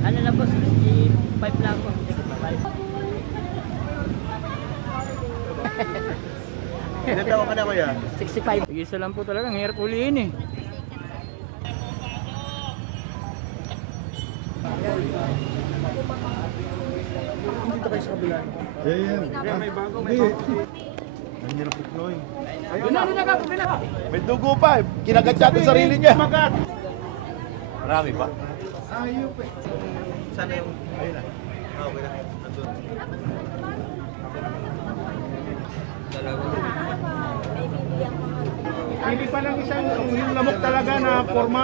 Ano lang po, 65 lang po. 65. Ilan taon ka na kuya? 65. Isa lang po talaga, ang hirap ulihin eh. Dito kayo sa kabila. Yeah. May bago, may bago. Ang hirap ito eh. Doon na ka, pina ka. May dugo pa. Kinagat siya ang sarili niya. Marami pa? Ayun pa. Sana yung... Ayun na. Okay na. Nandun. Pili pa ng isang yung lamok talaga na forma.